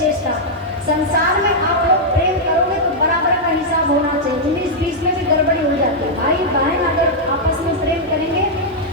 विशेषता। संसार में आप लोग प्रेम करोगे तो बराबर का हिसाब होना चाहिए। 19-20 में भी गड़बड़ी हो जाती है। भाई बहन अगर आपस में प्रेम करेंगे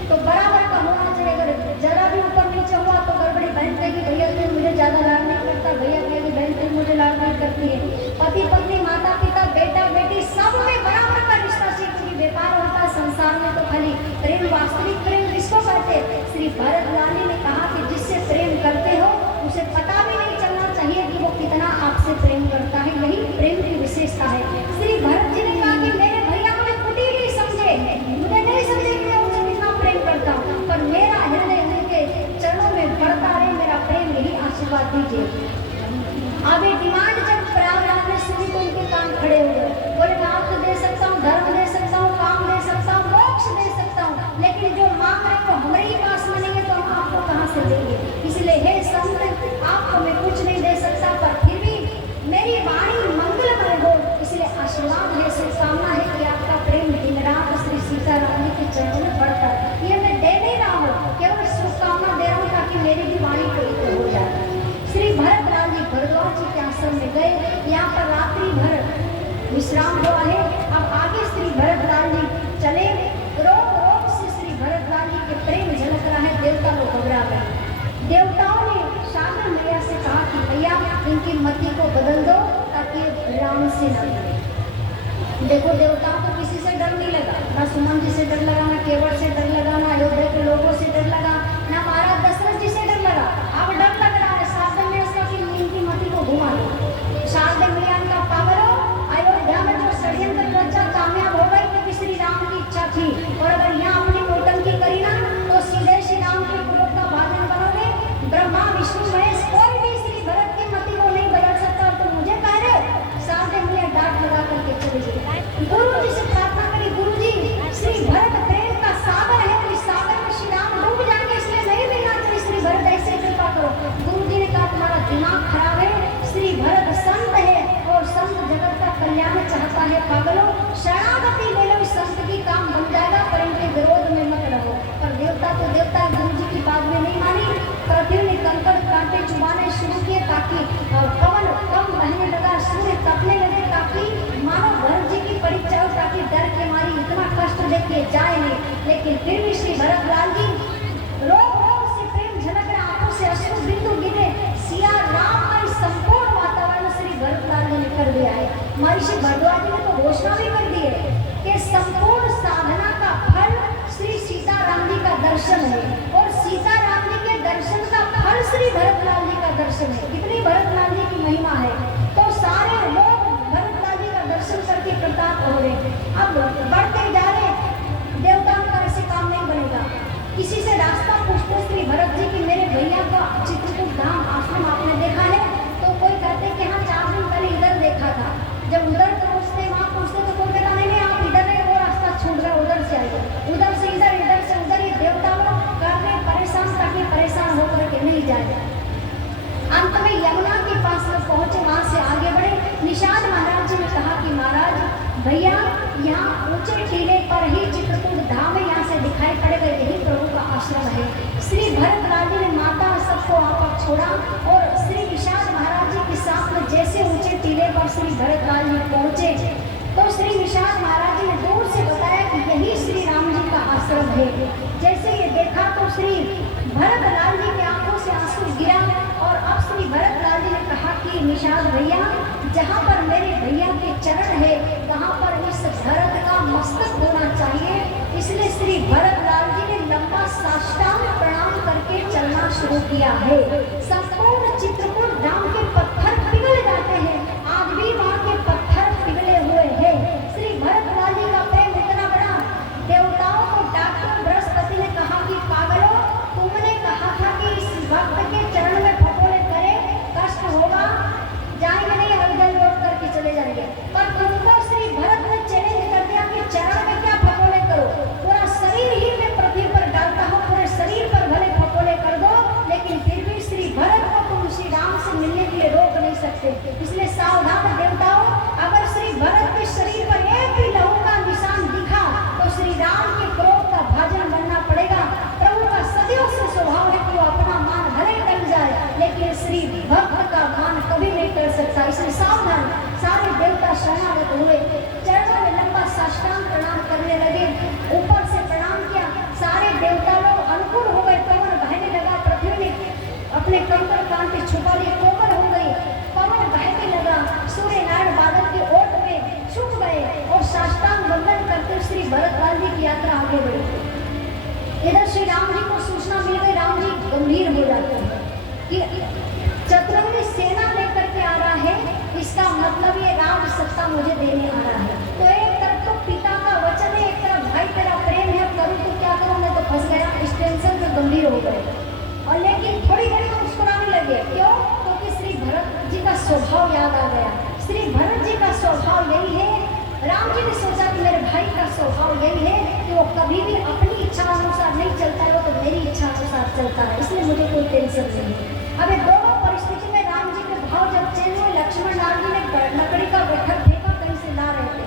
तो बराबर का होना चाहिए। अगर जरा भी ऊपर नीचे हुआ तो गड़बड़ी। बहन कहेगी भैया तू मुझे ज्यादा लाड नहीं करता, भैया कहेगी बहन तू मुझे लाड नहीं करती है। पति पत्नी, माता पिता, बेटा बेटी, सब में बराबर का रिश्ता चाहिए। क्योंकि व्यापार होता है संसार में तो खाली प्रेम, वास्तविक प्रेम किसको कहते हैं? श्री भरत लाली ने कहा कि जिससे प्रेम करते हो उसे पता भी नहीं चलना चाहिए कि वो कितना आपसे प्रेम करता है। यही प्रेम की विशेषता है। श्री भरत जी ने कहा कि मेरे भैया मुझे खुद ही नहीं समझे, मुझे नहीं समझे कि मैं उनसे कितना प्रेम करता हूँ, पर मेरा हृदय उनके चरणों में बढ़ता रहे, मेरा प्रेम यही आशीर्वाद दीजिए। अब ये डिमांड जब प्रयागराज में सुनी तो उनके कान खड़े हो गए। बोले मैं आपको दे सकता हूँ, धर्म दे सकता हूँ, काम दे सकता हूँ, मोक्ष दे सकता हूँ, लेकिन जो मांग रहे हो हमारे ही पास में नहीं है तो हम आपको कहाँ से देंगे। इसलिए हे संत, आपको मैं कुछ नहीं दे सकता, पर फिर भी मेरी वाणी मंगलमय हो, इसलिए आशीर्वाद है, शुभकामना है कि आपका प्रेम दिन रात श्री सीताराम जी के चरणों में बढ़ता है। ये मैं दे नहीं रहा हूँ, केवल शुभकामना दे रहा हूँ ताकि मेरी भी वाणी पवित्र हो जाए। श्री भरत लाल जी भरद्वाज जी के आश्रम में गए। यहाँ पर रात्रि भर विश्राम हुआ है। अब आगे श्री भरत लाल जी चले। रोग रोग से श्री भरत लाल जी के प्रेम झलक रहा है। देवता लोग घबरा गए। देवताओं ने शारदा मैया से कहा कि भैया इनकी मति को बदल दो ताकि राम से न लड़े। देखो देवताओं को किसी से डर नहीं लगा, ना सुमन जी से डर लगा, ना केवट से डर लगा, ना अयोध्या के लोगों से डर लगा, ना महाराज दशरथ जी से डर लगा। अब डर लग रहा है शारदा मैया से कि इनकी मति को घुमा दो। शारदा मैया का पावर हो, अयोध्या में जो षड्यंत्र रचा कामयाब हो गई क्योंकि श्री राम की इच्छा थी। और अगर यहाँ अपनी नौटंकी करी ना तो सीधे श्री राम के क्रोध का भाजन बनोगे। ब्रह्मा विष्णु महेश कोई भी श्री भरत की मति को नहीं बदल सकता। तो मुझे कह रहे हो? शारदा मैया डांट लगा करके चले गए। गुरु जी से प्रार्थना करी, गुरु जी श्री भरत प्रेम का सागर है, इस सागर में श्री राम डूब जाएंगे, इसलिए नहीं मिलना चाहिए। श्री भरत ऐसे कृपा करो। गुरु जी ने कहा तुम्हारा दिमाग खराब है, श्री भरत संत है और संत जगत का कल्याण चाहता है। पागलों शरणागति ले लो, संत की काम बन जाएगा, पर इनके विरोध में मत रहो। पर देवता तो देवता गुरु जी की बात में नहीं मानी। पृथ्वी ने कंकड़ कांटे चुभाने शुरू किए ताकि पवन कम बहने लगा, सूर्य तपने लगे ताकि मानो भरत जी की परीक्षा हो, ताकि डर के मारी इतना कष्ट देके जाए नहीं। लेकिन फिर भी श्री भरत लाल जी रोग रोग से प्रेम झलक रहा, आंखों से अश्रु बिंदु गिरे। सिया राम का इस संपूर्ण वातावरण श्री भरत लाल जी ने कर दिया है। महर्षि भरद्वाज जी ने तो घोषणा भी कर दी है कि संपूर्ण साधना का फल श्री सीताराम जी का दर्शन है और सीताराम जी के दर्शन का फल श्री भरत लाल जी का दर्शन है। कितनी भरत लाल जी की महिमा है। तो सारे लोग भरत लाल जी का दर्शन करके प्रताप हो रहे। अब बढ़ते जा रहे, देवताओं का ऐसे काम नहीं बनेगा। किसी से रास्ता पूछते श्री भरत जी की मेरे भैया का चित्रकूट धाम आश्रम आपने देखा है? तो कोई कहते कि हाँ 4 दिन पहले इधर देखा था। जब उधर पहुँचते वहाँ पूछते तो कोई कहता नहीं आप इधर है, वो रास्ता छूट गया, उधर से आइए, उधर से इधर, इधर से उधर। ये देवता लोग करते परेशान ताकि परेशान होकर के नहीं जाए। अंत में यमुना के पास में पहुंचे, वहां से आगे बढ़े। निषाद महाराज जी ने कहा कि महाराज भैया यहाँ ऊंचे टीले पर ही चित्रकूट धाम है, यहाँ से दिखाई पड़ेगा, यही प्रभु का आश्रम है। श्री भरत लाल जी ने माता सबको वहाँ पर छोड़ा और श्री निषाद महाराज जी के साथ में जैसे ऊंचे टीले पर श्री भरत लाल जी पहुंचे तो श्री निषाद महाराज जी ने दूर से बताया कि यही श्री राम जी का आश्रम है। जैसे ये देखा तो श्री भरत लाल जी के आंखों से आंसू गिरा और अब श्री भरत लाल जी ने कहा कि निषाद भैया जहाँ पर मेरे भैया के चरण है वहाँ पर इस भरत का मस्तक होना चाहिए। इसलिए श्री भरत लाल जी ने लंबा साष्टांग प्रणाम करके चलना शुरू किया है। संपूर्ण चित्रकूट धाम के पत्थर पिघल जाते हैं, आज भी वहाँ के पत्थर पिघले हुए हैं। श्री भरत लाल जी का प्रेम इतना बड़ा, देवताओं को डॉक्टर बृहस्पति ने कहा कि पागलों तुमने कहा था कि इस भक्त के चरण में फपोले करे, कष्ट होगा, जाएंगे नहीं, हरदल लौट करके चले जाएंगे। पर तुमको श्री भरत ने चैलेंज कर दिया कि चरण में क्या फपोले करो, पूरा शरीर ही मैं पृथ्वी पर डालता हूँ, पूरे शरीर पर भले फपोले कर दो, लेकिन फिर भी श्री भरत को तुम श्री अपने कंकर कान पे छुपा लिए, कोमल हो गई, पवन बहने लगा, सूर्य नारायण बादल की ओट में छुप गए और साष्टांग वंदन करते श्री भरतलाल जी की यात्रा आगे बढ़ी। इधर श्री राम जी को सूचना मिल गई, राम जी गंभीर हो जाते हैं कि चतुरंगी सेना लेकर के आ रहा है, इसका मतलब ये राज सत्ता मुझे देने आ रहा है। तो एक तरफ तो पिता का वचन है, एक तरफ भाई तेरा प्रेम है, करूँ तो क्या करूँ, मैं तो फंस गया, इस टेंशन में गंभीर हो गए। और लेकिन थोड़ी घड़ी में मुस्कुराने लगे, क्यों? क्योंकि श्री भरत जी का स्वभाव याद आ गया। श्री भरत जी का स्वभाव यही है, राम जी ने सोचा कि मेरे भाई का स्वभाव यही है कि वो कभी भी अपनी इच्छा अनुसार नहीं चलता है, वो तो मेरी इच्छा अनुसार चलता है, इसलिए मुझे कोई टेंशन नहीं है। अब ये दोनों परिस्थिति में राम जी के भाव जब चेंज हुए, लक्ष्मण लाल जी ने लकड़ी का गट्ठर फेंका, कहीं से ला रहे थे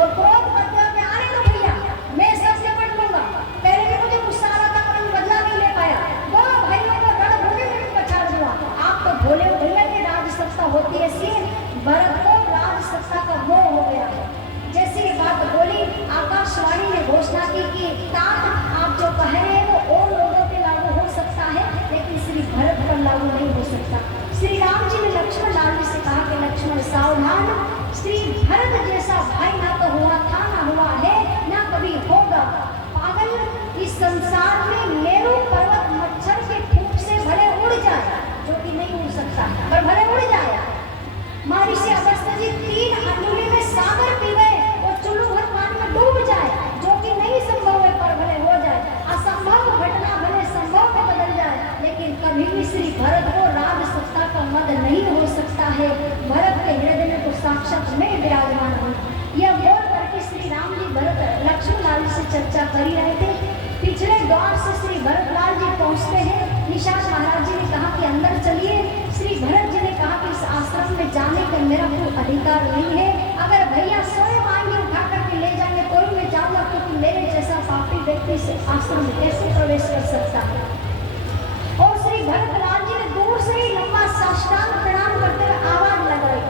और क्रोध करते हुए आने दो भैया, मैं सब निपट लूंगा। पहले भी मुझे गुस्सा आ रहा था पर बदला नहीं ले पाया, दोनों भाइयों को रणभूमि में पछाड़ दिया। आप तो भोले भैया की राज सत्ता होती है, सी भरत को राज सत्ता का मोह हो गया है। जैसे ये बात बोली, आकाशवाणी ने घोषणा की कि तात आप जो कह रहे हैं वो और लोगों पे लागू हो सकता है, लेकिन श्री भरत पर लागू नहीं हो सकता। श्री राम जी ने लक्ष्मण लाल जी से कहा कि लक्ष्मण सावधान, श्री भरत जैसा भाई ना तो हुआ था, ना हुआ है, ना कभी होगा। पागल, इस संसार में मेरू पर्वत मच्छर के फूंक से भले उड़ जाए, जो कि नहीं उड़ सकता, पर भले उड़ जाए। महर्षि अगस्त्य जी 3 अंगुली में सागर पी गए और चुल्लू भर पानी में डूब जाए, जो कि नहीं संभव है, पर भले हो जाए। असंभव घटना भले संभव में बदल जाए, लेकिन कभी भी श्री भरत को राज सत्ता का मद नहीं हो सकता है। भरत के हृदय में तो साक्षात मैं विराजमान हूँ। यह बोल करके श्री राम जी भरत लक्ष्मण लाल से चर्चा कर ही रहे थे। पिछले द्वार से श्री भरतलाल जी पहुँचते हैं। निषाद महाराज जी ने कहा कि अंदर चलिए। श्री भरत जी ने कहा कि इस आश्रम में जाने का मेरा कोई अधिकार नहीं है, अगर भैया स्वयं आएंगे उठा करके ले जाएंगे तो ही मैं जाऊंगा, क्योंकि मेरे जैसा पापी व्यक्ति से आश्रम में कैसे प्रवेश कर सकता है। और श्री भरतलाल जी ने दूर से ही लंबा साष्टांग प्रणाम करते हुए आवाज लगाई,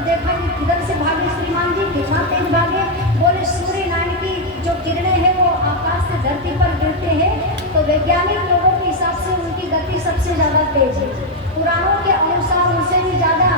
जब देखा कि किधर से भागे श्रीमान जी, कितना तेज भागे। बोले सूर्य नारायण की जो किरणें हैं वो आकाश से धरती पर गिरते हैं, तो वैज्ञानिक लोगों के हिसाब से उनकी गति सबसे ज्यादा तेज है। पुराणों के अनुसार उनसे भी ज्यादा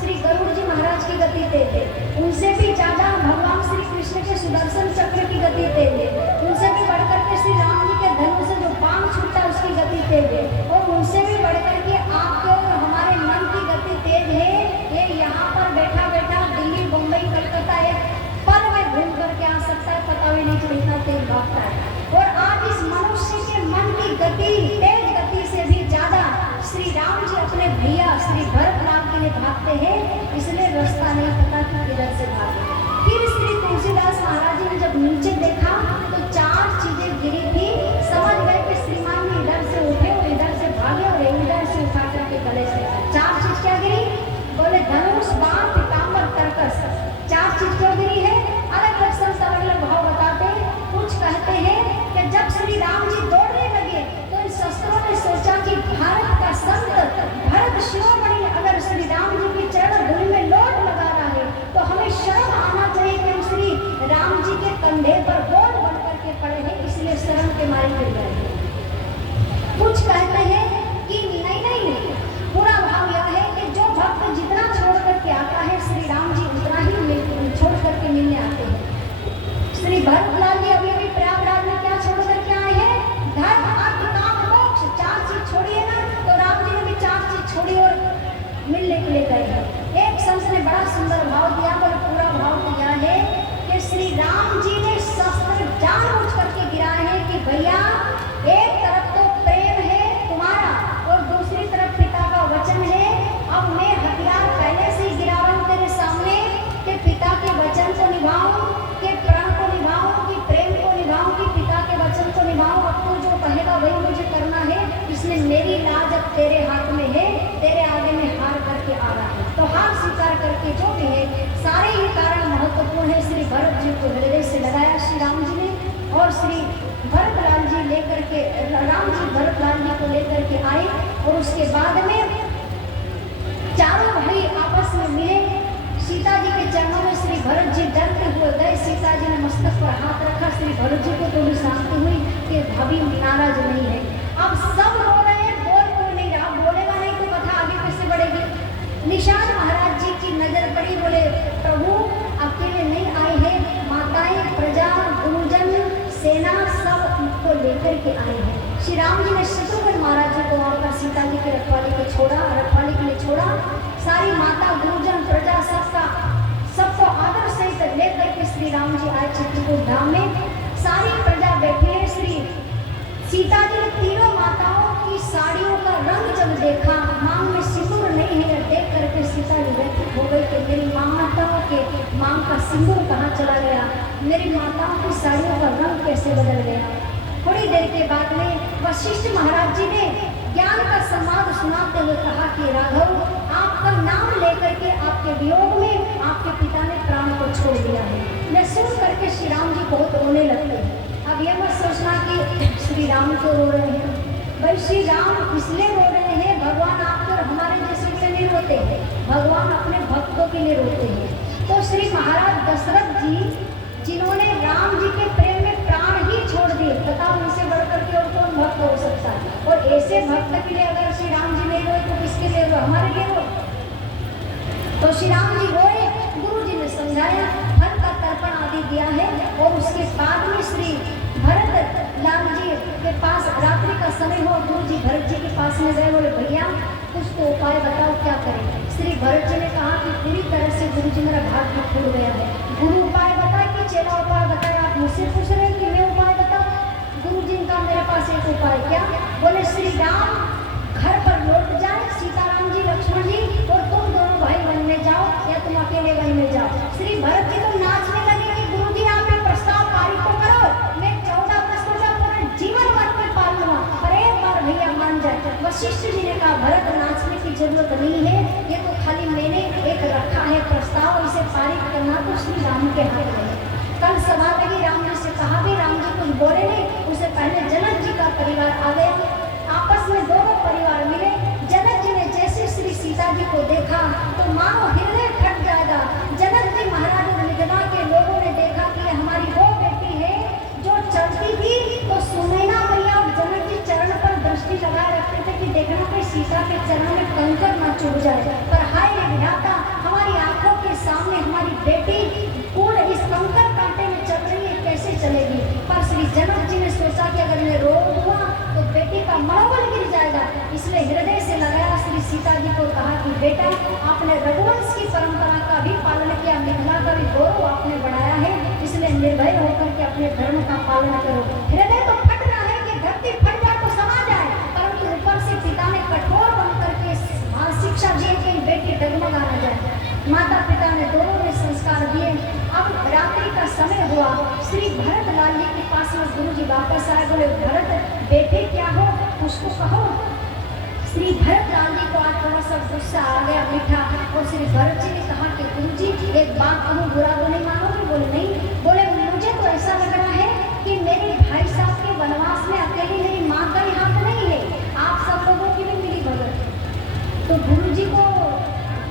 श्री गरुड़ जी महाराज की गति तेज है, उनसे भी ज्यादा भगवान श्री कृष्ण के सुदर्शन चक्र की गति तेज है, उनसे भी बढ़कर के श्री राम जी के धनुष से जो बाण छूटता है उसकी गति तेज है, और उनसे भी बढ़कर के आपके और हमारे मन की गति तेज है। ये यहाँ पर बैठा बैठा दिल्ली, मुंबई, कलकत्ता एक पल में घूम करके आ सकता है, पता भी नहीं चलता, तेज भागता है। और आज इस मनुष्य के मन की गति, तेज गति से भी ज्यादा श्री राम जी अपने भैया श्री भरत राम के लिए भागते हैं, इसलिए रास्ता नहीं पता कि किधर से भागे। फिर श्री तुलसीदास महाराज जी ने जब नीचे देखा तो 4 चीजें गिरी थी, समझ गए कि श्रीमान जी इधर से उठे और इधर से भागे और इधर से उठा करके गले से। 4 चीज क्या गिरी? बोले धनुष, बाण, पीताम्बर, तरकस। 4 चीज क्यों गिरी है? अलग अलग संत अलग अलग भाव बताते। कुछ कहते हैं कि जब श्री राम जी दौड़ने लगे तो इन शस्त्रों ने सोचा कि भारत का संत भरत शिरोमणि अगर श्री राम जी की चरण धूलि में लौट लगा रहा है तो हमें शर्म आना चाहिए कि हम श्री राम जी के कंधे पर बोझ बन करके पड़े हैं, इसलिए शर्म के मारे गिर गए। कुछ कहते हैं कि नहीं, पूरा भाव यह है कि जो भक्त जितना छोड़ करके आता है श्री राम जी उतना ही छोड़ करके मिलने आते हैं। श्री भरतलाल जी अभी अभी प्रयागराज में क्या छोड़ करके आए हैं? धर्म, अर्थ, काम, मोक्ष। 4 चीज छोड़िए ना, तो राम जी ने भी 4 चीज छोड़ी और मिलने के लिए गए हैं। एक संत ने बड़ा सुंदर भाव दिया, और पूरा भाव दिया है कि श्री राम जी ने शस्त्र जानबूझ करके गिराए हैं कि भैया एक तरफ तो प्रेम है तुम्हारा और दूसरी तरफ पिता का वचन है। अब मैं हथियार पहले से ही गिरा रहा हूं तेरे सामने कि पिता के वचन को निभाऊं, कि प्रण को निभाऊं, कि प्रेम को निभाऊं, कि पिता के वचन को निभाऊं। अब तू जो कहेगा वही मुझे करना है, इसलिए मेरी लाज अब तेरे हाथ में है, तेरे आगे में हार करके आ रहा है। तो हार स्वीकार करके जो भी है, सारे ही कारण महत्वपूर्ण है। श्री भरत जी को हृदय से लगाया श्री राम जी ने, और श्री भरतलाल जी लेकर के, राम जी भरतलाल जी को लेकर के आए, और उसके बाद में चारों भाई आपस में मिले। सीता जी के चरणों में श्री भरत जी डरते हुए गए। सीता जी ने मस्तक पर हाथ रखा। श्री भरत जी को थोड़ी शांति हुई कि भाभी नाराज नहीं है। अब सब रो रहे हैं, बोल कोई नहीं रहा, बोलेगा नहीं तो कथा आगे कैसे बढ़ेगी। निषाद महाराज जी की नजर पड़ी, बोले प्रभु अकेले नहीं आए हैं, माताएं, प्रजा, गुरुजन, सेना सब को लेकर के आए हैं। श्री राम जी ने शत्रुघ्न महाराज जी को वहाँ पर सीता जी की रखवाली को छोड़ा, रखवाली के लिए छोड़ा। सारी माता, गुरुजन, प्रजा सबको आदर सहित लेकर के श्री राम जी आए चित्रकूट धाम में। सारी प्रजा बैठी है। श्री सीता जी ने तीनों माताओं की साड़ियों का रंग जब देखा, मांग में सिंदूर नहीं है, देख करके सीता जी व्यथित हो गई कि मेरी माताओं के मांग का सिंदूर कहाँ चला गया, मेरी माताओं की साड़ियों का रंग कैसे बदल गया। थोड़ी देर के बाद में वशिष्ठ महाराज जी ने ज्ञान का संवाद सुनाते हुए कहा कि राघव, आपका नाम लेकर के आपके वियोग में आपके पिता ने प्राण को छोड़ दिया है। मैं सुन करके श्री राम जी बहुत रोने लगते हैं। अब यह मत सोचना कि श्री राम क्यों रो रहे हैं। भाई श्री राम इसलिए रो रहे हैं, भगवान आपके और हमारे जैसे के लिए नहीं रोते हैं, भगवान अपने भक्तों के लिए रोते हैं। तो श्री महाराज दशरथ जी जिन्होंने राम जी के प्रेम में प्राण ही छोड़ दिए, बताओ उनसे बढ़कर के और कौन भक्त हो सकता है। और ऐसे भक्त के लिए अगर श्री राम जी नहीं रोए तो किसके लिए रोए? हमारे लिए रोए। तो श्री राम जी रोए, गुरु जी ने समझाया, फल का तर्पण आदि दिया है। और उसके बाद में श्री भरत लाल जी के पास रात्रि का समय हो, गुरु जी भरत जी के पास में गए, बोले भैया कुछ तो उपाय बताओ क्या करें। श्री भरत जी ने कहा कि पूरी तरह से गुरु जी मेरा भाग्य खुल गया है। गुरु उपाय बताए कि चेला उपाय बताए? आप मुझसे पूछ रहे हैं कि मैं उपाय बताऊं? गुरु जी का मेरे पास एक उपाय, क्या? बोले श्री राम घर पर लौट जाए, सीताराम जी, लक्ष्मण जी, और तुम दोनों भाई वन में जाओ या तुम अकेले वन में जाओ। श्री भरत जी तो नाचने लगे कि गुरु जी आप एक प्रस्ताव पारित तो करो, मैं 14 वर्ष को जब पूरे जीवन वन में पाल लूंगा, पर एक बार भैया मान जाए। वशिष्ठ जी ने कहा भरत नाचने की जरूरत नहीं है, ये तो खाली मैंने एक रखा है प्रस्ताव, इसे पारित करना तो श्री राम के हाथ में है। कल सभा लगी, राम जी से कहा भी, राम जी कुछ बोले नहीं। उससे पहले जनक जी का परिवार आ गया, आपस में दोनों परिवार मिले। जनक जी ने जैसे श्री सीता जी को देखा तो मानो हृदय फट जाएगा, जनक जी ने सोचा कि अगर मैं रोग हुआ तो बेटी का मनोबल गिर जाएगा, इसलिए हृदय से लगाया श्री सीता जी को कहा कि बेटा आपने रघुवंश की परंपरा का भी पालन किया, मिथिला का भी गौरव आपने बढ़ाया है, इसलिए निर्भय होकर के अपने धर्म का पालन करो। हृदय तो फट रहा है कि धरती फट जाए तो समा जाए, परंतु ऊपर से पिता ने कठोर बन करके शिक्षा दी कि बेटी डगमगा न जाए। माता पिता ने दोनों ने संस्कार दिए। अब रात्रि का समय हुआ, श्री भरत लाल जी के पास में गुरु जी वापस आए, बोले भरत बेटे क्या हो उसको कहो। श्री भरत लाल जी को आज थोड़ा सा गुस्सा आ गया मीठा, और श्री भरत जी ने कहा कि गुरु जी एक बात कहूँ, बुरा तो नहीं मानोगे? बोले नहीं। बोले मुझे तो ऐसा लग रहा है कि मेरे भाई साहब के वनवास में अकेली मेरी माँ का ही हाथ नहीं है, आप सब लोगों की भी मिली भगत। तो गुरु जी को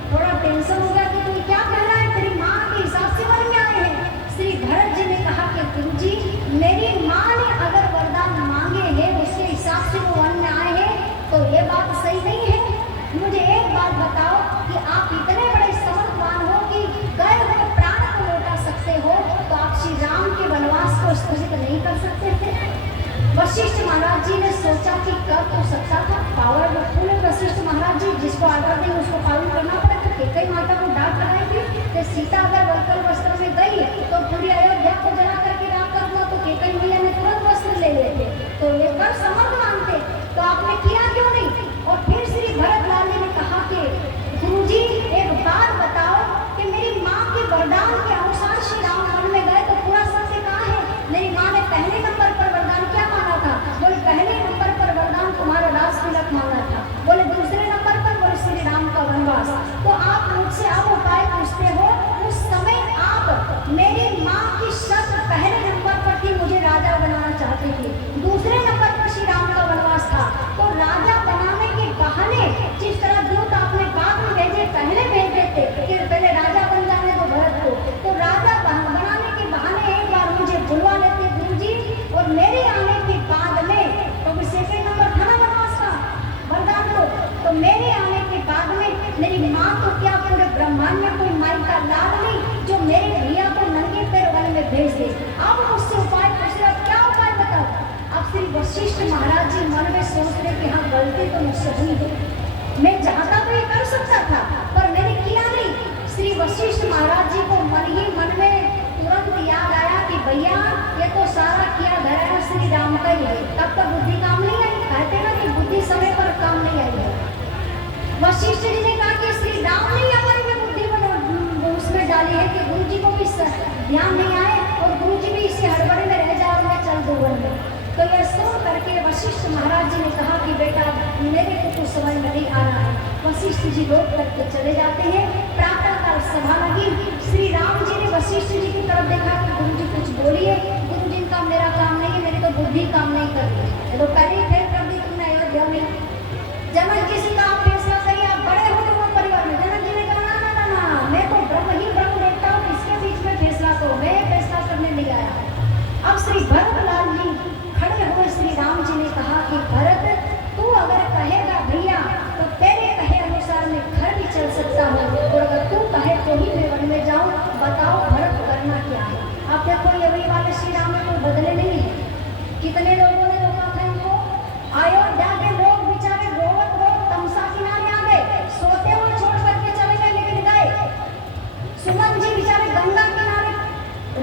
थोड़ा टेंशन हो गया कि तू क्या कह रहा है, तेरी माँ के हिसाब से वन में आए हैं। श्री भरत जी ने कहा कि गुरु जी मेरी माँ ने अगर वरदान मांगे हैं उसके हिसाब से वो वन में आए हैं, तो ये बात सही नहीं है। मुझे एक बात बताओ कि आप इतने बड़े समर्थवान हो कि गए हुए प्राण को लौटा सकते हो, तो आप श्री राम के वनवास को स्थगित नहीं कर सकते थे? वशिष्ठ महाराज जी ने सोचा कि कर तो सकता था, पावरफुल वशिष्ठ महाराज जी, जिसको आर्डर दें उसको पालन करना पड़े। तो कैकेयी माता को डांट लगाई थी कि सीता अगर वल्कल वस्त्र में गई तो पूरी अयोध्या को जला करके राख कर दो, तो कैकेयी मैया ने तुरंत वस्त्र ले लेते, तो ये कर समर्थ मानते, तो आपने किया क्यों नहीं? और फिर श्री भरत लाल जी ने कहा कि गुरुजी एक बात बताओ कि मेरी माँ के वरदान के अनुसार श्री राम वन में गए तो पूरा सत्य कहाँ है? मेरी माँ ने पहले नंबर पर वरदान क्या मांगा था? बोले पहले नंबर पर वरदान तुम्हारा राज तिलक मांगा था। बोले दूसरे नंबर पर बोले श्री राम का वनवास। तो आप मुझसे अब उपाय पूछते हो, उस समय आप मेरी माँ की शर्त पहले नंबर पर थी, मुझे राजा बनाना चाहते थे, दूसरे नंबर पर श्री राम का वनवास था। तो राजा बनाने के बहाने जिस तरह दूत आपने बाद में भेजे, पहले भेज देते कि पहले राजा बन जाने दो भरत को, तो राजा बनाने के बहाने एक बार मुझे बुलवा लेते गुरुजी, और मेरे आने के बाद में तो सेकंड नंबर था ना वनवास का वरदान तो मेरे आने के बाद में मेरी माँ तो क्या पूरे ब्रह्मांड में कोई माई का लाल नहीं जो मेरे भैया को नंगे पैर वन में भेज दे। अब मुझसे उपाय पूछ रहे, क्या उपाय बताओ? अब श्री वशिष्ठ महाराज जी मन में सोच रहे कि हाँ गलती तो मुझसे हुई है, मैं चाहता तो ये कर सकता था पर मैंने किया नहीं। श्री वशिष्ठ महाराज जी को मन ही मन में तुरंत याद आया कि भैया ये तो सारा किया धराया श्री राम का ही है, तब तक बुद्धि काम नहीं आई। कहते ना कि बुद्धि समय पर काम नहीं आई है। वशिष्ठ जी ने कहा कि श्री राम ने हमारी में बुद्धि उसमें डाली है कि गुरु जी को भी ध्यान नहीं आए और गुरु जी भी इसी हड़बड़ी में रह जाए और मैं चल दूँ वन में। तो यह सुन करके वशिष्ठ महाराज जी ने कहा कि बेटा मेरे को कुछ समझ में नहीं आ रहा है। वशिष्ठ जी लौट करके चले जाते हैं। प्रातःकाल सभा लगी, श्री राम जी ने वशिष्ठ जी की तरफ देखा कि गुरु जी कुछ बोलिए। गुरु जी का मेरा काम नहीं है, मेरी तो बुद्धि काम नहीं कर रही, तो पहले ही फेल कर दी तुमने अयोध्या में। जनक जी से आप फैसला करिए, आप बड़े हो वो परिवार में। जनक जी ने कहा ना ना ना ना, मैं तो ब्रह्म ही ब्रह्म देखता हूँ, इसके बीच में फैसला करो, मैं फैसला करने नहीं आया। अब श्री भरत लाल जी खड़े हुए, श्री राम जी ने कहा कि भरत तू अगर कहेगा भैया तो तेरे कहे अनुसार मैं घर भी चल सकता हूँ, और अगर तू कहे तो ही मैं वन में जाऊँ। बताओ भरत करना क्या है? आप देखो ये वही वाले श्री राम में कोई बदले नहीं है। कितने लोगों ने रोका था इनको? अयोध्या के लोग बेचारे रोवत रोवत तमसा किनारे आ गए, सोते हुए छोड़ करके चले गए, लेकिन गए। सुमन जी बेचारे गंगा किनारे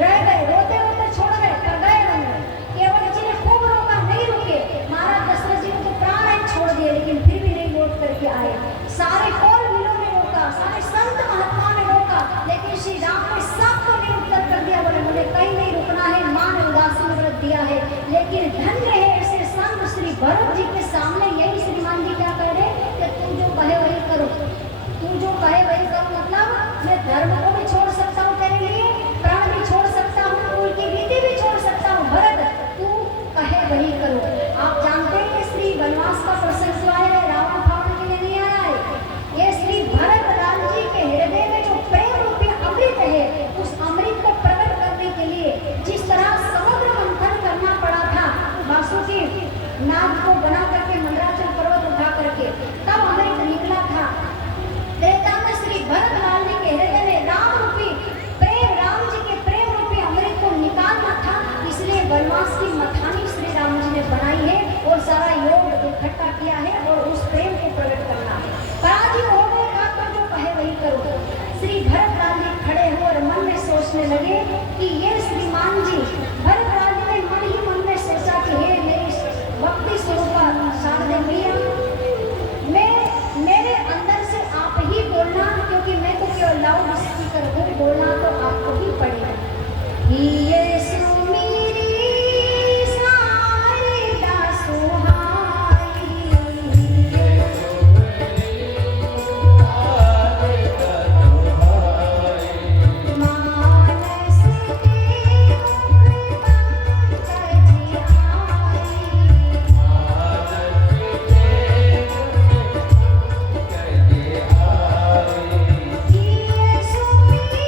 रह गए, रोते रोते छोड़ गए, पर गए वन में। केवल जी ने खूब रोका, नहीं रुके। महाराज दशरथ जी को तो प्राण है छोड़ दिए, लेकिन फिर भी नहीं लौट करके आए। सारे कौल मिलों में रोका, सारे संत महात्मा ने रोका, लेकिन श्री राम ने सबको निरुत्तर कर दिया। बोले मुझे कहीं नहीं रुकना है, मां ने उदासीन व्रत दिया है। लेकिन धन्य है ऐसे संत श्री भरत जी के सामने। यही श्रीमान जी क्या कह रहे कि तू जो कहे वही करो, तू जो कहे वही करो, मतलब मैं धर्म को भी छोड़ सकता हूँ तेरे लिए, प्राण भी छोड़ सकता हूँ, कुल की रीति भी छोड़ सकता हूँ। भरत तू कहे वही करो। आप जानते हैं कि श्री वनवास का प्रसंग जो आया है रावण खाने के लिए नहीं आया है। ये श्री भरत लाल जी के हृदय में जो प्रेम रूपी अमृत है, उस अमृत को प्रकट करने के लिए जिस तरह समुद्र मंथन करना पड़ा था वासुकी नाग को बना करके मंदराचल पर्वत उठा करके, तब अमृत निकला था। त्रेता में श्री सोचने लगे कि ये श्रीमान जी, भरतराज ने मन ही मन में सोचा कि हे मेरी भक्ति स्वरूपा शारदे मैया, मैं मेरे अंदर से आप ही बोलना, क्योंकि मैं तो केवल लाउड स्पीकर हूँ, बोलना तो आपको ही पड़ेगा। ये सुमेरी शारदा सुहाई, मानस के मुख पंकज आई। ये सुमेरी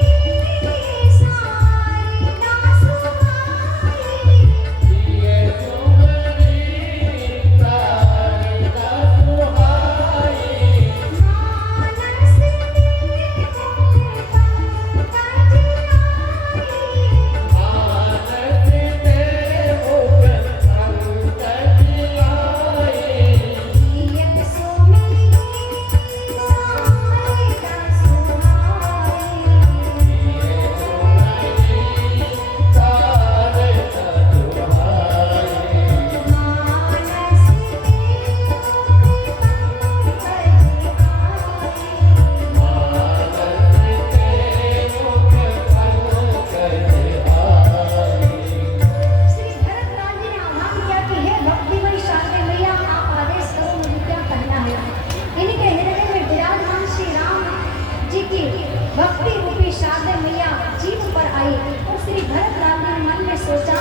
शारदा सुहाई, मानस के मुख पंकज आई। ये सुमेरी शारदा श्री भरतलाल जी ने आह्वान किया कि हे भक्तिमयी शारदे मैया, आप आदेश करो, मुझे क्या कहना है। इन्हीं के हृदय में विराजमान श्री राम जी की भक्ति रूपी शारदे मैया जीव पर आई और श्री भरतलाल ने मन में सोचा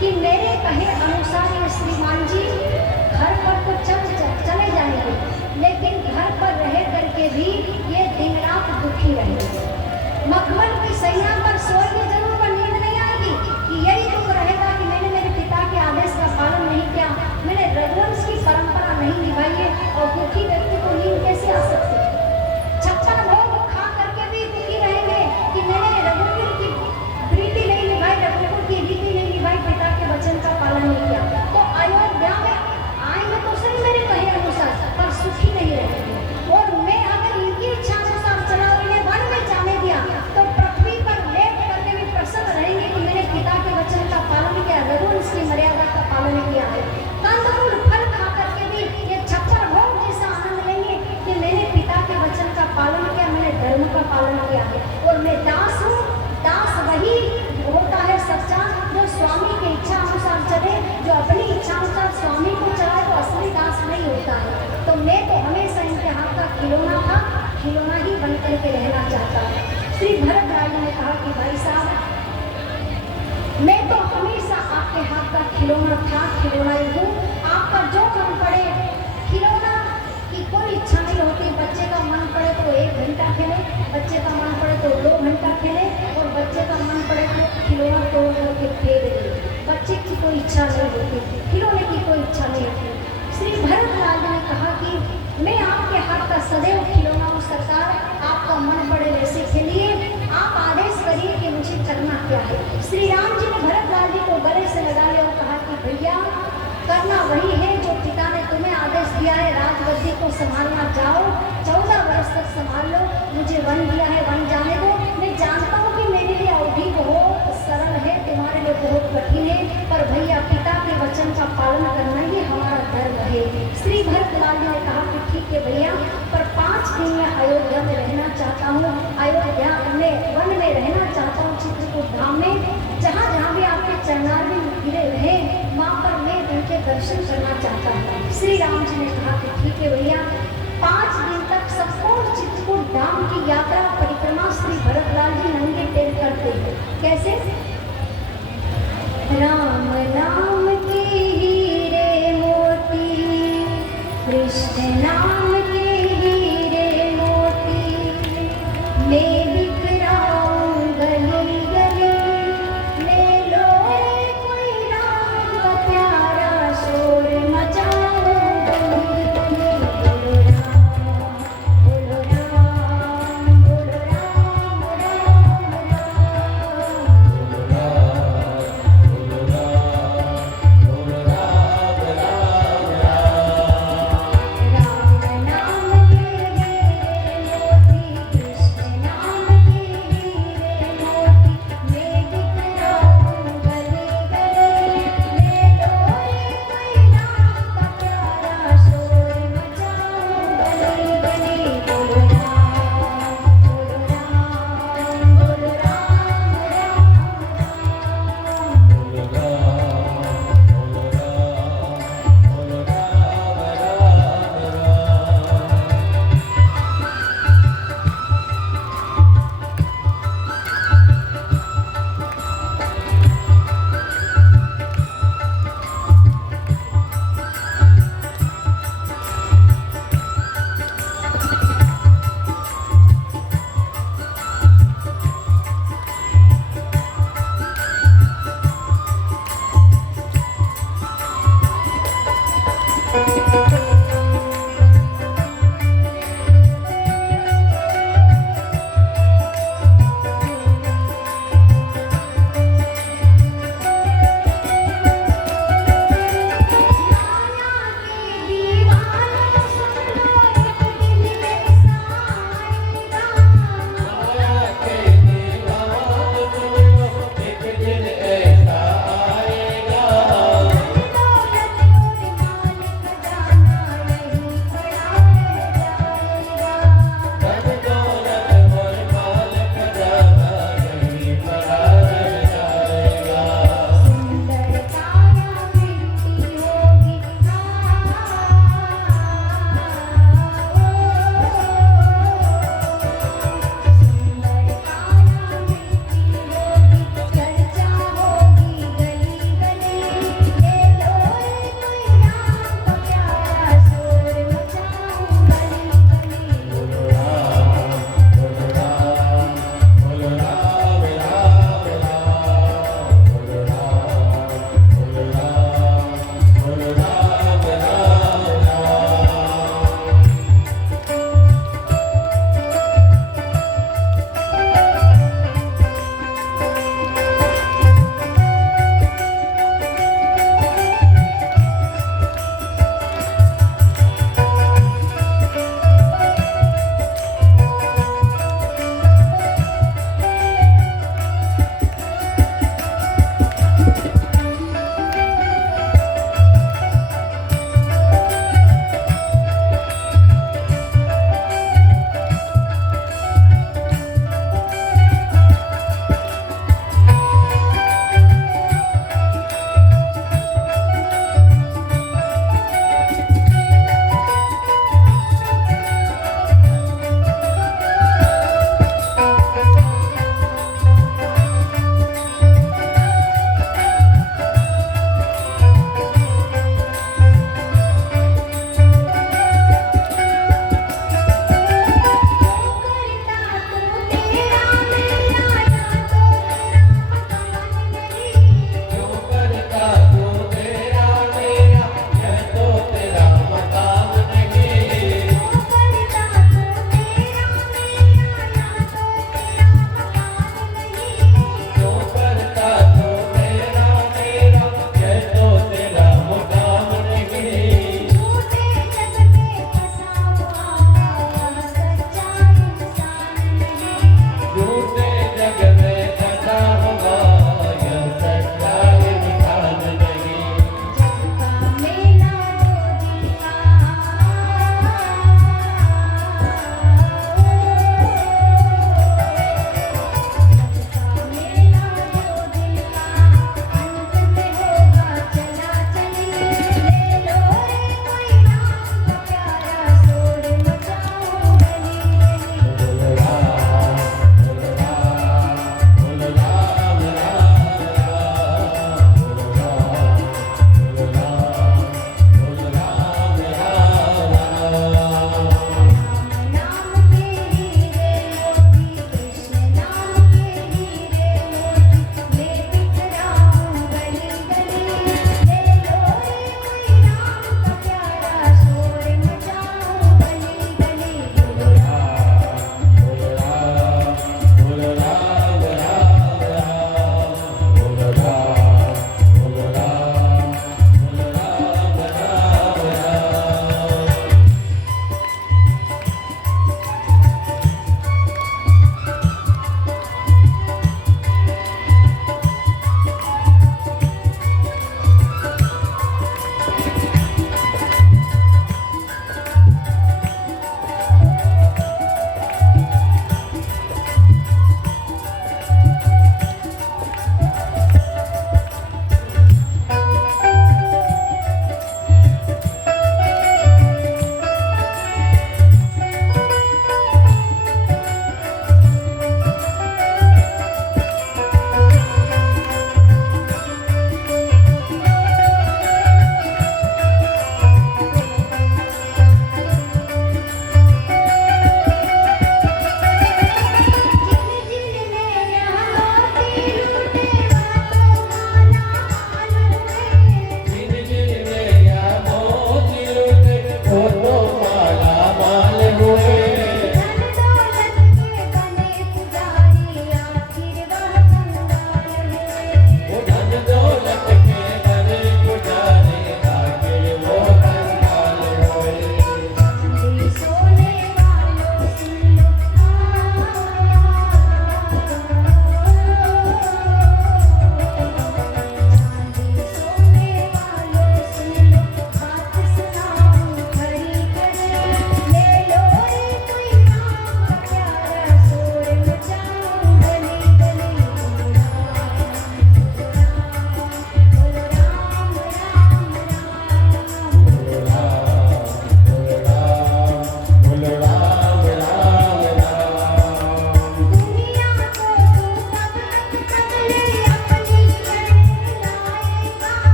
कि मेरे कहे अनुसार ये श्रीमान जी घर पर तो चले जाएंगे, लेकिन घर पर रह करके भी ये दिन रात दुखी रहेंगे। मखमल की सैया पर सोएंगे जरूर, पर नींद नहीं आएगी कि यही दुख रहेगा कि मैंने मेरे पिता के आदेश का पालन नहीं किया, मैंने रघुवंश की परंपरा नहीं निभाई है। और दुखी व्यक्ति को नींद कैसे आ सकती है? 56 भोग खा करके भी दुखी रहेंगे कि मैंने रघुकुल की प्रीति नहीं निभाई, रघुकुल की रीति नहीं निभाई, पिता के वचन का पालन नहीं किया। तो अयोध्या में आएंगे तो सही मेरे कहे अनुसार, पर सुखी नहीं रहेंगे। और मैं अगर इनकी इच्छा अनुसार चला और इन्हें वन में जाने दिया, तो पृथ्वी पर लेट करके भी प्रसन्न रहेंगे कि मैंने पिता के वचन का पालन किया, रघुवंश की मर्यादा का पालन किया है। कंदमूल फल खा करके भी ये 56 भोग जैसा आनंद लेंगे कि मैंने पिता के वचन का पालन किया, मैंने धर्म का पालन किया है। और मैं दास हूँ, दास वही होता है सच्चा जो स्वामी की इच्छा अनुसार चले, जो अपनी इच्छा अनुसार स्वामी को चलाए, तो असली दास नहीं होता है। तो मैं तो हमेशा इनके हाथ का खिलौना था, खिलौना ही बन करके रहना चाहता है। श्री भरतराज ने कहा कि भाई साहब, मैं तो हमेशा आपके हाथ का खिलौना था, खिलौना ही हूँ। आपका जो मन पड़े, खिलौना की कोई इच्छा नहीं होती। बच्चे का मन पड़े तो 1 घंटा खेले, बच्चे का मन पड़े तो 2 घंटा खेले, और बच्चे का मन पड़े तो खिलौना तोड़ करके फेंक दे। बच्चे की कोई इच्छा नहीं होती, खिलौने की कोई इच्छा नहीं होती। श्री भरतलाल ने कहा कि मैं आपके हाथ का सदैव खिलौना हूँ सरकार, आपका मन पड़े वैसे खेलिए, आप आदेश करिए कि मुझे करना क्या है। श्री राम जी ने भरतलाल जी को गले से लगा लिया और कहा कि भैया, करना वही है जो पिता ने तुम्हें आदेश दिया है, राजगद्दी को संभालना। जाओ, 14 वर्ष तक संभाल लो, मुझे वन दिया है, वन जाने दो। मैं जानता हूँ कि मेरे लिए अवधि बहुत सरल है, तुम्हारे लिए बहुत कठिन है, पर भैया पिता के वचन का पालन करना ही हमारा धर्म है। श्री भरतलाल जी ने कहा कि ठीक है भैया, पर 5 दिन में अयोध्या में रहना चाहता हूँ, अयोध्या में वन में रहना चाहता हूँ, चित्रकूट धाम में, जहाँ जहाँ भी आपके चरणारविंद गिरे रहे, वहाँ पर मैं उनके दर्शन करना चाहता हूँ। श्री राम जी ने कहा कि ठीक है भैया, 5 दिन तक संपूर्ण चित्रकूट धाम की यात्रा